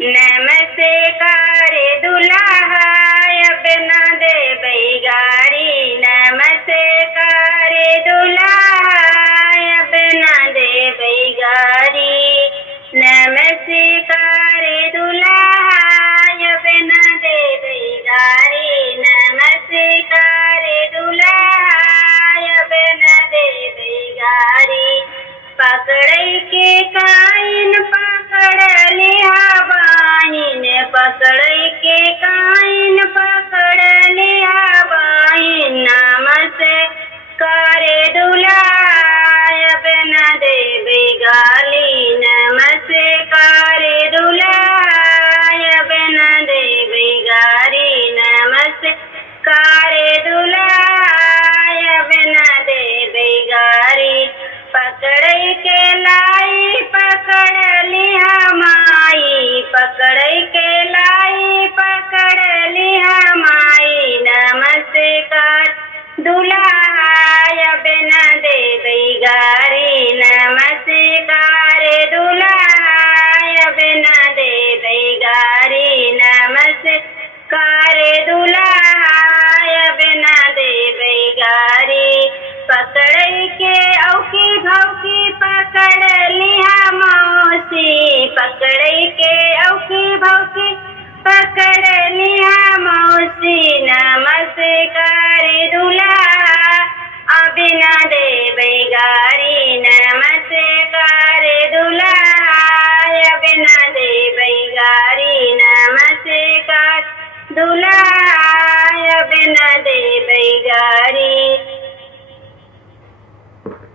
नमस्कार दुल्हा अब न देबै गारी। नमस्कार दुल्हा अब न देबै गारी। नमस्कार दुल्हा अब न देबै गारी। नमस्कार दुल्हा अब न देबै गारी। पकड़ै के काइन पकड़ लिहा बहिन। पकड़ै के काइन पकड़ लिहा बहिन। नमस्कार दुल्हा अब न देबै गाली। नमस्कार दुल्हा अब न देबै गारी। नमस्कार दुल्हा अब न देबै गारी। पकड़ै के लाई पकड़ लिहा माई। पकड़ै के लाई पकड़ लिहा माई। नमस्कार दुल्हा अब न देबै गारी। नमस्कार दुल्हा अब न देबै गारी। नमस्कार दुल्हा अब न देबै गारी। पकड़ै के औकी भौकी पकड़ लिहा मौसी। पकड़ै के औकी भौकी पकड़ लिहा मौसी। नमस्कार दुल्हा अब न देबै गारी।